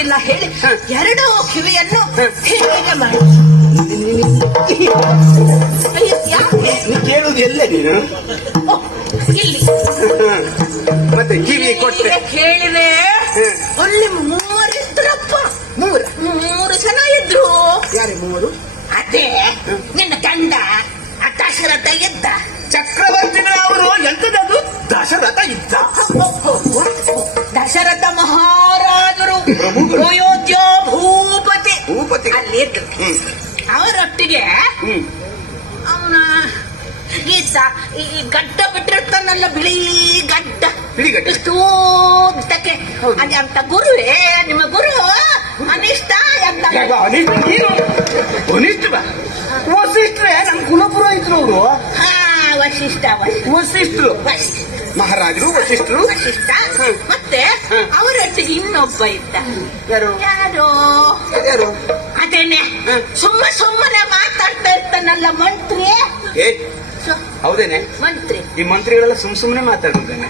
ಕೇಳುವುದಿಲ್ಲ ಹೇಳಿ ಎರಡೂ ಕಿವಿಯನ್ನು ಹೀಗೆ ಮಾಡಿ. ಯಾಕೆ ಕೇಳುವುದು ಎಲ್ಲ ನೀನು ಇಲ್ಲಿ ಮತ್ತೆ ಕಿವಿ ಕೊಟ್ಟೆ ಕೇಳಿದೆ. ಅಲ್ಲಿ ಮೂವರಿದ್ರಪ್ಪ. ಮೂರು ಜನ ಇದ್ರು. ಯಾರೇ ಮೂವರು? ಅದೇ ನಿನ್ನ ಗಂಡ ದಶರಥ ಇದ್ದ. ಚಕ್ರವರ್ತಿಗಳ ಅವರು ಎಂತದದು? ದಶರಥ ಇದ್ದ. ದಶರಥ ಮಹಾರಾಜರು ಅಯೋಧ್ಯ ಭೂಪತಿ ಅಲ್ಲಿದ್ರು. ಅವರೊಟ್ಟಿಗೆ ಅವನ ಗೀತ ಈ ಗಡ್ಡ ಬಿಟ್ಟಿರ್ತಾನಲ್ಲ, ಬಿಳಿ ಗಡ್ಡ, ಇಷ್ಟು ಉದ್ದಕ್ಕೆ. ಅಲ್ಲಿ ಅಂತ ಗುರುವೇ ನಿಮ್ಮ ಗುರು ಅನಿಷ್ಟ ಅಂತ. ವಸಿಷ್ಠರೇ ನಮ್ಮ ಕುಲಪುರೋಹಿತರು ಅವರು. ವಸಿಷ್ಠರು ಮಹಾರಾಜರು ವಸಿಷ್ಠರು. ಮತ್ತೆ ಅವರೊಟ್ಟಿಗೆ ಇನ್ನೊಬ್ಬ ಇದ್ದ. ಯಾರು ಅದೇನೆ ಸುಮ್ಮನೆ ಮಾತಾಡ್ತಾ ಇರ್ತಾನಲ್ಲ, ಮಂತ್ರಿ. ಹೌದೇನೆ? ಮಂತ್ರಿ. ಈ ಮಂತ್ರಿಗಳೆಲ್ಲ ಸುಮ್ಮನೆ ಮಾತಾಡುತ್ತಾನೆ.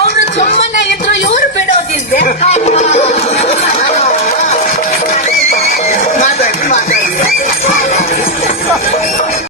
ಅವರು ಸುಮ್ಮನೆ ಇದ್ರು, ಇವ್ರು ಬಿಡೋದಿದ್ದೆ.